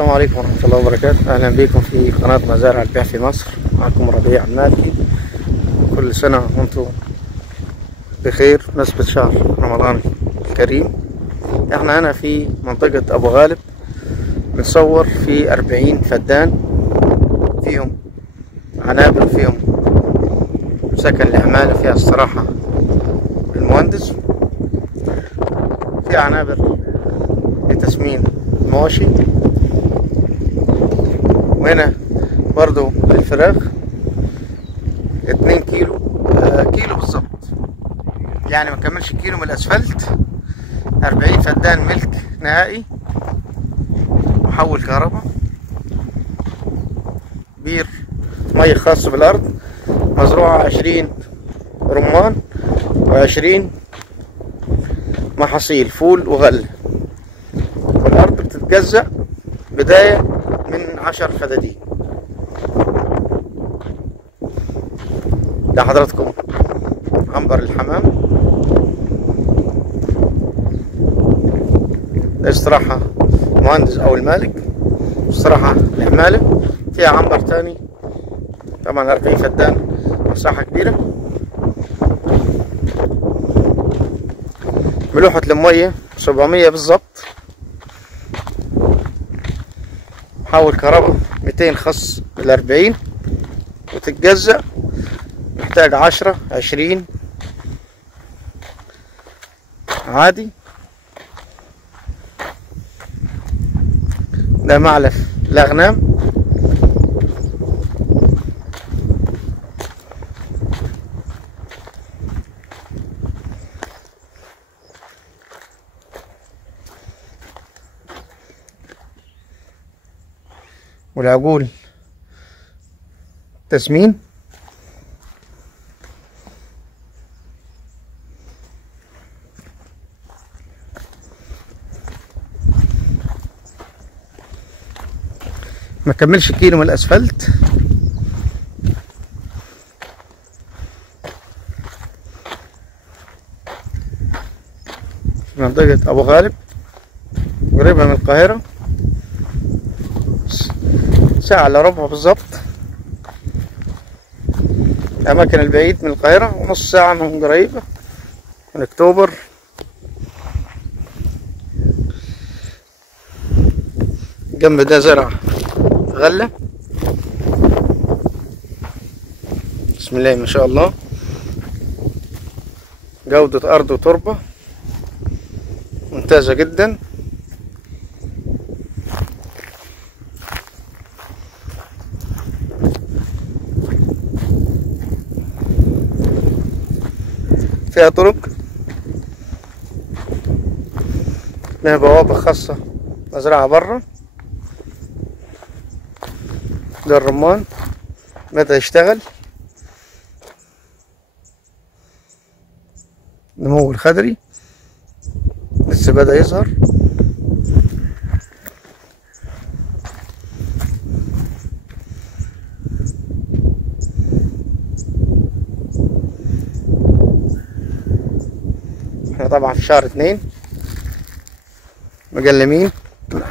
السلام عليكم ورحمة الله وبركاته. أهلا بكم في قناة مزارع البيع في مصر. معكم ربيع النادي. كل سنة وانتم بخير بمناسبة شهر رمضان الكريم. احنا هنا في منطقة أبو غالب بنصور في 40 فدان، فيهم عنابر، فيهم سكن لعمالة فيها الصراحة المهندس، في عنابر لتسمين مواشي، وهنا برضو للفراخ 2 كيلو كيلو بالظبط، يعني ما كملش كيلو من الاسفلت. 40 فدان ملك نهائي، محول كهرباء، بير مي خاص بالارض، مزروعة 20 رمان و20 محاصيل فول وغله، والارض بتتجزأ بداية من 10 فدادين. ده حضراتكم عنبر الحمام، ده استراحة مهندس او المالك، استراحة العمالة. فيها عنبر تاني، طبعا 40 فدان مساحة كبيرة. ملوحة المية 700 بالظبط، محول كهرباء 200 خاص بال40 وتتجزأ، محتاج 10 20 عادي. ده معلف الأغنام، والعجول تسمين. ما كملش كيلو من الاسفلت. في منطقة ابو غالب قريبة من القاهرة، ساعة الا ربع بالظبط. الأماكن البعيد من القاهرة ونص ساعة من قريبة من أكتوبر. جنب ده زرع غلة، بسم الله ما شاء الله، جودة أرض وتربة ممتازة جدا. فيها طرق، لها بوابة خاصة، مزرعة برا. ده الرمان بدأ يشتغل، نمو الخضري لسه بدأ يظهر. احنا طبعا في شهر 2 مجلمين،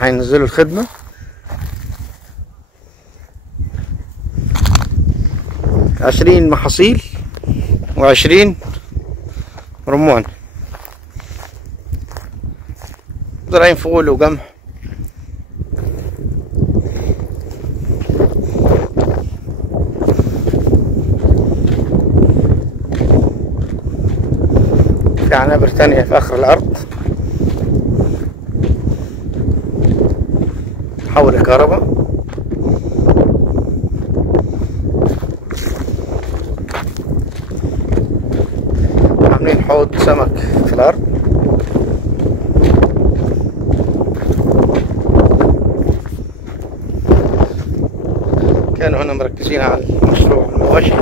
هينزلوا الخدمة. و20 محاصيل و20 رمان، زراعين فول وقمح. في عنابر تانية في آخر الأرض، محول الكهرباء. عاملين حوض سمك في الأرض. كانوا هنا مركزين على مشروع المواشي.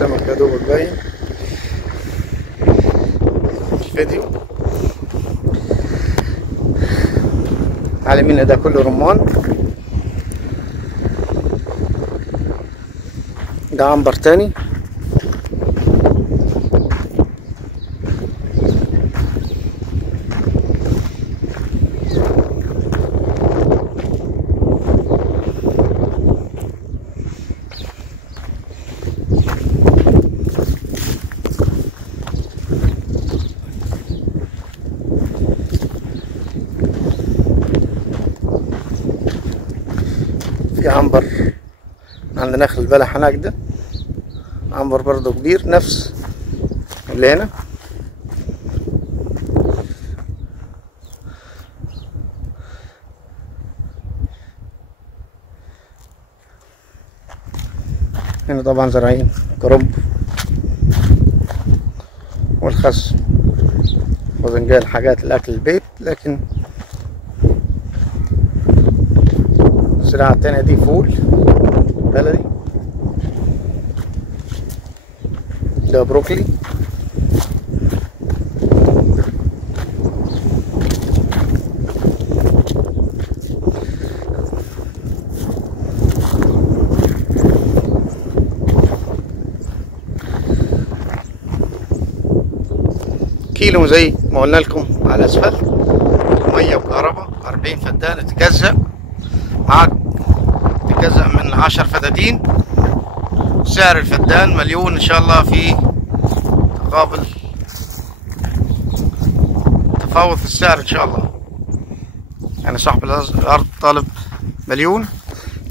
السمك يا دوبك باين الفيديو. على يميننا ده كله رمان، ده عنبر تاني. في عنبر عند نخل البلح هناك، ده عنبر برضه كبير نفس اللي هنا. هنا طبعا زراعين كرنب والخس وبنجال حاجات الأكل البيت. لكن الزراعة التانية دي فول بلدي، ده بروكلي، كيلو زي ما قلنا لكم على الأسفل، مية وكهرباء، 40 فدان تجزأ معاك، تجزأ من 10 فدادين. سعر الفدان مليون إن شاء الله، في تقابل تفاوض في السعر إن شاء الله. يعني صاحب الأرض طالب مليون،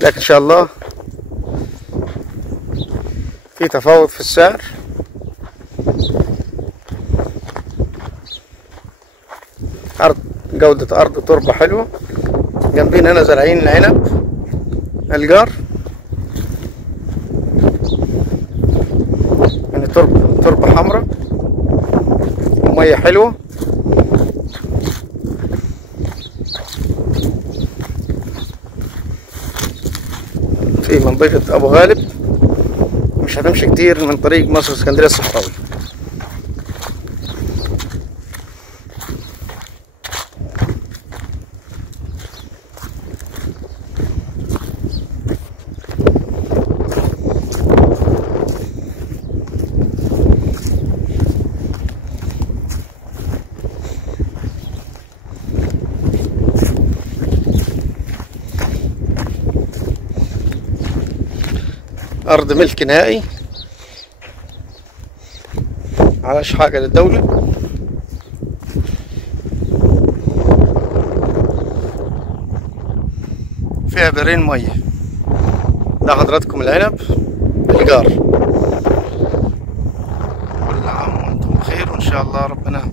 لكن إن شاء الله في تفاوض في السعر. أرض جودة أرض، تربة حلوة. جنبين هنا زارعين العنب الجار، يعني تربة حمراء ومية حلوة. في منطقة أبو غالب، مش هتمشي كتير من طريق مصر اسكندرية الصحراوي. أرض ملك نهائي، معلهاش حاجة للدولة. فيها بيرين مية. ده حضراتكم العنب الجار. كل عام وانتم بخير، وإن شاء الله ربنا